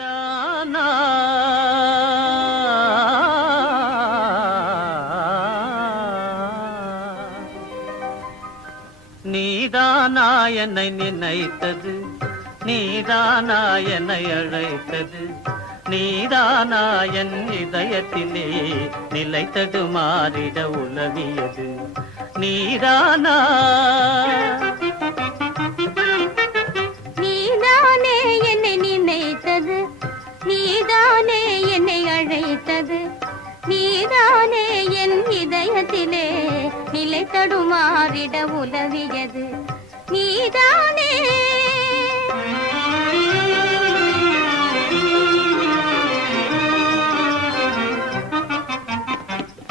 நீதானா நீதானா என்னை நினைத்தது, நீதானா என்னை அழைத்தது, நீதானா என் இதயத்திலே நிலைத்தது மாறிட உலவியது. நீதானா நீதானே என்னை நினைத்தது, நீதானே என்னை அழைத்தது, நீதானே என் இதயத்திலே நிலை தடுமாறிட உலவியது. நீதானே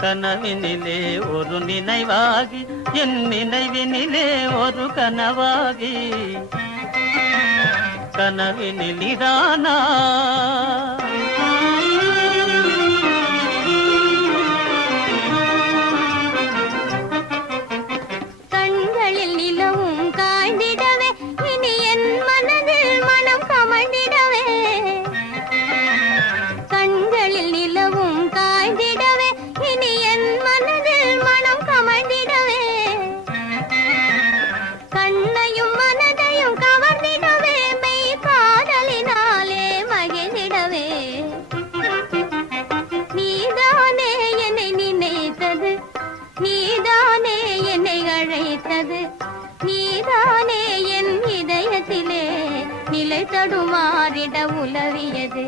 கனவினிலே ஒரு நினைவாகி என் நினைவினிலே ஒரு கனவாகி கனவினில் நீதானா கண்களில் நிலவும் காய்ந்திடவே இனி என் மனதில் மனம் கமழ்ந்திடவே, கண்களில் நிலவும் காய்ந்திடவே இனி என் மனதில் மனம் கமழ்ந்திடவே, கண்ணையும் மனதையும் கவர்ந்திடவே மெய் காதலினாலே மகிழ்ந்திடவே. நீதானே என்னை நினைத்தது, நீதானே என்னை அழைத்தது, நீதானே என் இதயத்திலே நிலை தடுமாறிட உலவியது.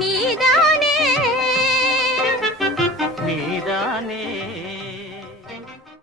நீதானே